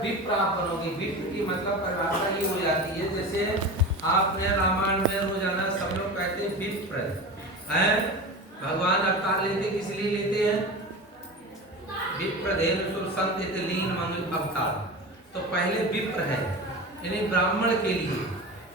विप्र आप बनोगे, विप्र की मतलब परिभाषा ये हो जाती है, जैसे आपने रामायण में रोजाना सब लोग कहते हैं विप्र है, भगवान अवतार लेते किस लिए लेते हैं? विप्रदेन सुर संत लीन मंगल अवतार। तो पहले विप्र है यानी ब्राह्मण के लिए,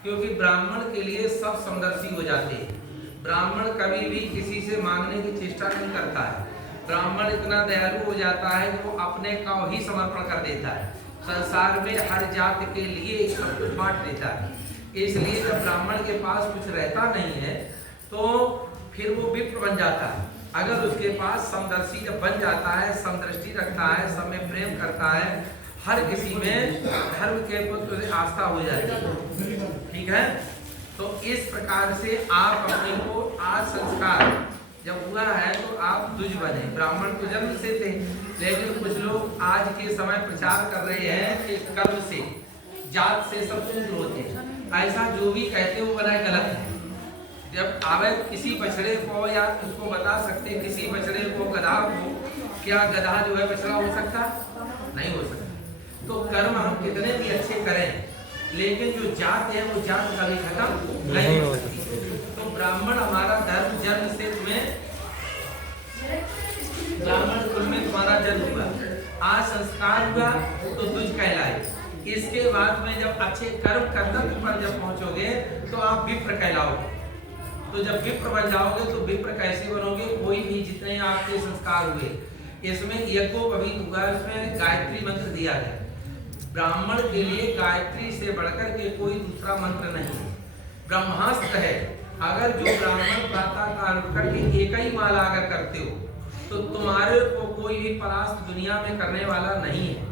क्योंकि ब्राह्मण के लिए सब समदर्शी हो जाते हैं। ब्राह्मण कभी भी किसी से मांगने की चेष्टा नहीं करता है। ब्राह्मण इतना दयालु हो जाता है कि वो अपने का ही समर्पण कर देता है, संसार में हर जात के लिए सब कुछ बांट देता है। इसलिए जब ब्राह्मण के पास कुछ रहता नहीं है तो फिर वो विप्र बन जाता है। अगर उसके पास समदर्शी जब बन जाता है, समदृष्टि रखता है, सब में प्रेम करता है, हर किसी में धर्म के पुत्र से आस्था हो जाती है। ठीक है, तो इस प्रकार से आप अपने को आज संस्कार जब हुआ है तो आप द्विज बने। ब्राह्मण तो जन्म से थे, लेकिन कुछ लोग आज के समय प्रचार कर रहे हैं कि कर्म से, जात से सब शूद्र होते हैं। ऐसा जो भी कहते वो बड़ा गलत है। जब आवे किसी बछड़े को, या उसको बता सकते किसी बछड़े को गधा को, क्या गधा जो है बछड़ा हो सकता? नहीं हो सकता। तो कर्म हम कितने भी अच्छे करें, लेकिन जो जात है वो जात कभी खत्म नहीं हो सकती। तो ब्राह्मण हमारा धर्म, जन्म से तुम्हें ब्राह्मण कुल में तुम्हारा जन्म हुआ, आज संस्कार हुआ तो तुझ कहलाए। इसके बाद में जब अच्छे कर्म कर्तव्य पर जब पहुंचोगे तो आप विप्र कहलाओगे। तो जब विप्र बन जाओगे तो विप्र कैसे बनोगे? कोई भी जितने आपके संस्कार हुए, इसमें यज्ञोपवीत हुआ, इसमें गायत्री मंत्र दिया गया। ब्राह्मण के लिए गायत्री से बढ़कर के कोई दूसरा मंत्र नहीं है, ब्रह्मास्त्र है। अगर जो ब्राह्मण प्रातः काल उठ करके एक ही माला अगर करते हो तो तुम्हारे को कोई भी परास्त दुनिया में करने वाला नहीं है,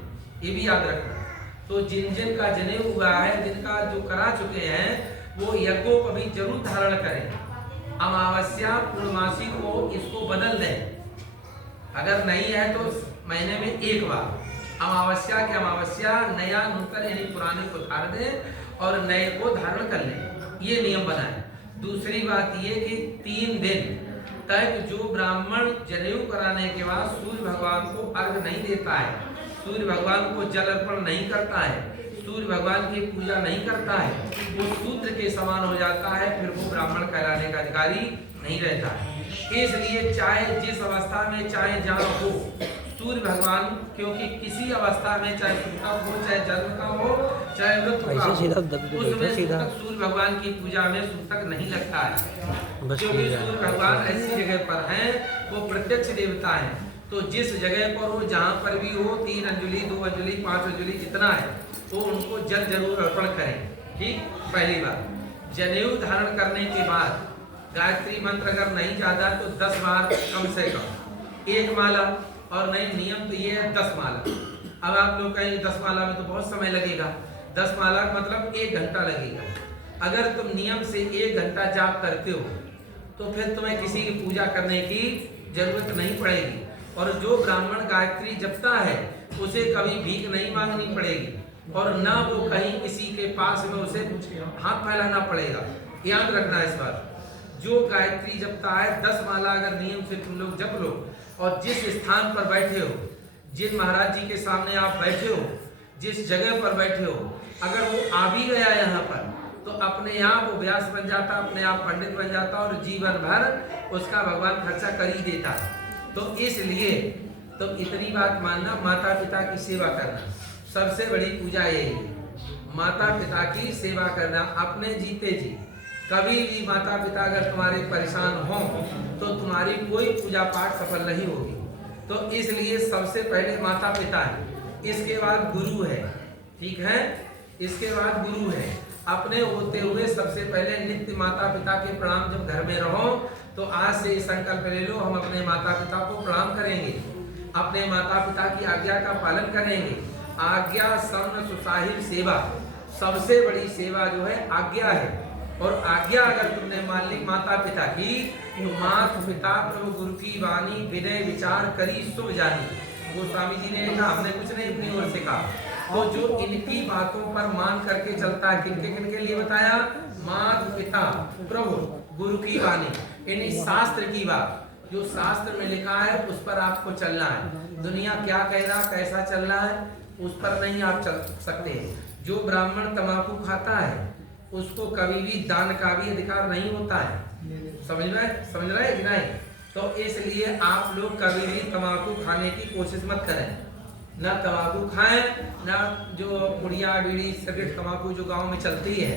ये भी याद रखना। तो जिन जिन का जनेऊ हुआ है, जिनका जो करा चुके हैं, वो यज्ञोपवीत जरूर धारण करें। अमावस्या पूर्णमासी को इसको बदल दें, अगर नहीं है तो महीने में एक बार अमावस्या के अमावस्या नया नूतन यानी पुराने को धार दें और नए को धारण कर लें, ये नियम बनाए। दूसरी बात ये कि 3 दिन तक जो ब्राह्मण जनेऊ कराने के बाद सूर्य भगवान को अर्घ नहीं देता है, सूर्य भगवान को जल अर्पण नहीं करता है, सूर्य भगवान की पूजा नहीं करता है, वो शूद्र के समान हो जाता है, फिर वो ब्राह्मण कहलाने का अधिकारी नहीं रहता है। इसलिए चाहे जिस अवस्था में चाहे जहाँ हो, सूर्य भगवान, क्योंकि किसी अवस्था में चाहे सूतक हो, चाहे जन्म का हो, चाहे मृत्यु का हो, उसमें सूर्य भगवान की पूजा में सूतक नहीं लगता है, क्योंकि सूर्य भगवान ऐसी जगह पर हैं, वो प्रत्यक्ष देवता हैं। तो जिस जगह पर हो, जहाँ पर भी हो, 3 अंजलि 2 अंजलि 5 अंजलि जितना है, तो उनको जल जरूर अर्पण करें। ठीक, पहली बात। जनेऊ धारण करने के बाद गायत्री मंत्र अगर नहीं ज्यादा तो 10 बार कम से कम, 1 माला, और नहीं नियम तो ये है 10 माला। अब आप लोग कहेंगे 10 माला में तो बहुत समय लगेगा, 10 माला मतलब 1 घंटा लगेगा। अगर तुम नियम से 1 घंटा जाप करते हो तो फिर तुम्हें किसी की पूजा करने की जरूरत नहीं पड़ेगी। और जो ब्राह्मण गायत्री जपता है उसे कभी भीख नहीं मांगनी पड़ेगी, और ना वो कहीं किसी के पास में उसे हाथ फैलाना पड़ेगा। याद रखना इस बात। जो गायत्री जपता है 10 माला अगर नियम से तुम लोग जप लो, और जिस स्थान पर बैठे हो, जिन महाराज जी के सामने आप बैठे हो, जिस जगह पर बैठे हो, अगर वो आ भी गया यहाँ पर तो अपने आप वो व्यास बन जाता, अपने आप पंडित बन जाता, और जीवन भर उसका भगवान खर्चा कर ही देता। तो इसलिए तो इतनी बात मानना, माता पिता की सेवा करना सबसे बड़ी पूजा यही है। माता पिता की सेवा करना अपने जीते जी। कभी भी माता पिता अगर तुम्हारे परेशान हो तो तुम्हारी कोई पूजा पाठ सफल नहीं होगी। तो इसलिए सबसे पहले माता पिता है, इसके बाद गुरु है। ठीक है, इसके बाद गुरु है। अपने होते हुए सबसे पहले नित्य माता पिता के प्रणाम। जब घर में रहो तो आज से संकल्प ले लो, हम अपने माता पिता को प्रणाम करेंगे, अपने माता पिता की आज्ञा का पालन करेंगे। आज्ञा सम्न सुसाहिब सेवा, सबसे बड़ी सेवा जो है आज्ञा है। और आज्ञा अगर तुमने मान ली माता पिता की, तो माता पिता प्रभु गुरु की वाणी विनय विचार करी शुभ जानी। गोस्वामी जी ने कहा, हमने कुछ नहीं अपनी ओर से कहा। तो जो इनकी बातों पर मान करके चलता है, किनके किनके लिए बताया? माता पिता प्रभु गुरु की वाणी, यानी शास्त्र की बात, जो शास्त्र में लिखा है उस पर आपको चलना है। दुनिया क्या कह रहा, कैसा चल रहा है, उस पर नहीं आप चल सकते। जो ब्राह्मण तंबाकू खाता है उसको कभी भी दान का भी अधिकार नहीं होता है। समझ रहे कि नहीं? तो इसलिए आप लोग कभी भी तंबाकू खाने की कोशिश मत करें। ना तंबाकू खाएं, ना जो पुड़िया बीड़ी सिगरेट तंबाकू जो गांव में चलती है,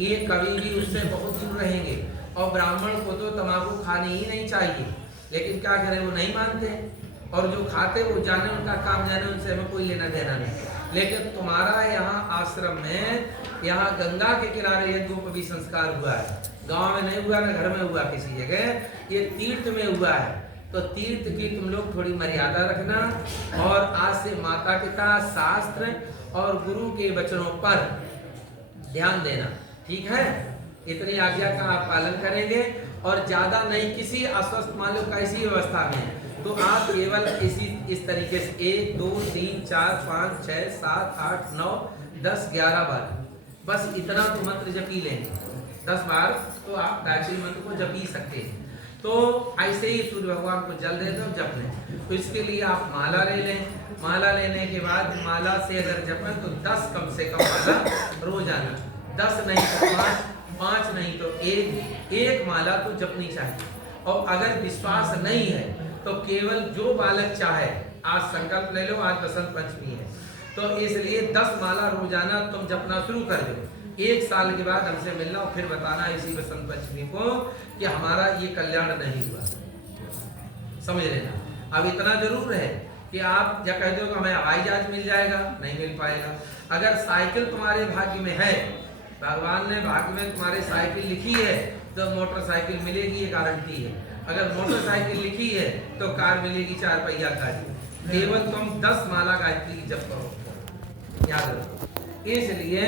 ये कभी भी उससे बहुत दूर रहेंगे। और ब्राह्मण को तो तंबाकू खानी ही नहीं चाहिए, लेकिन क्या करें, वो नहीं मानते। और जो खाते वो जाने, उनका काम जाने, उनसे हमें कोई लेना देना नहीं। लेकिन तुम्हारा यहाँ आश्रम में, यहाँ गंगा के किनारे यज्ञोपवीत संस्कार हुआ है। गांव में नहीं हुआ, ना घर में हुआ किसी जगह, ये तीर्थ में हुआ है। तो तीर्थ की तुम लोग थोड़ी मर्यादा रखना, और आज से माता पिता, शास्त्र और गुरु के वचनों पर ध्यान देना, ठीक है? इतनी आज्ञा का आप पालन करेंगे। और ज्यादा नहीं, किसी अस्वस्थ मान लो कैसी व्यवस्था में, तो आप केवल इस तरीके से 1 2 3 4 5 6 7 8 9 10 11 बार, बस इतना तो मंत्र जप ही लेंगे। 10 बार तो आप गायत्री मंत्र को जप ही सकते हैं। तो ऐसे ही सूर्य भगवान को जल दे दो, जप लें। तो इसके लिए आप माला ले लें। माला लेने के बाद माला से अगर जपें तो 10 कम से कम माला रोजाना, 10 नहीं तो 5, 5 नहीं तो 1 माला तो जपनी चाहिए। और अगर विश्वास नहीं है तो केवल जो बालक चाहे, आज संकल्प ले लो, आज बसंत पंचमी है, तो इसलिए 10 माला रोजाना तुम जपना शुरू कर दो। 1 साल के बाद हमसे मिलना और फिर बताना इसी बसंत पंचमी को कि हमारा ये कल्याण नहीं हुआ। समझ लेना। अब इतना जरूर है कि आप जब कह दो कि हमें हवाई जहाज मिल जाएगा, नहीं मिल पाएगा। अगर साइकिल तुम्हारे भाग्य में है, भगवान ने भाग्य में तुम्हारे साइकिल लिखी है, तो मोटरसाइकिल मिलेगी, ये गारंटी है। अगर मोटरसाइकिल लिखी है तो कार मिलेगी, 4 पहिया गाड़ी। केवल तुम 10 माला गायत्री की जप करो, याद रखो। इसलिए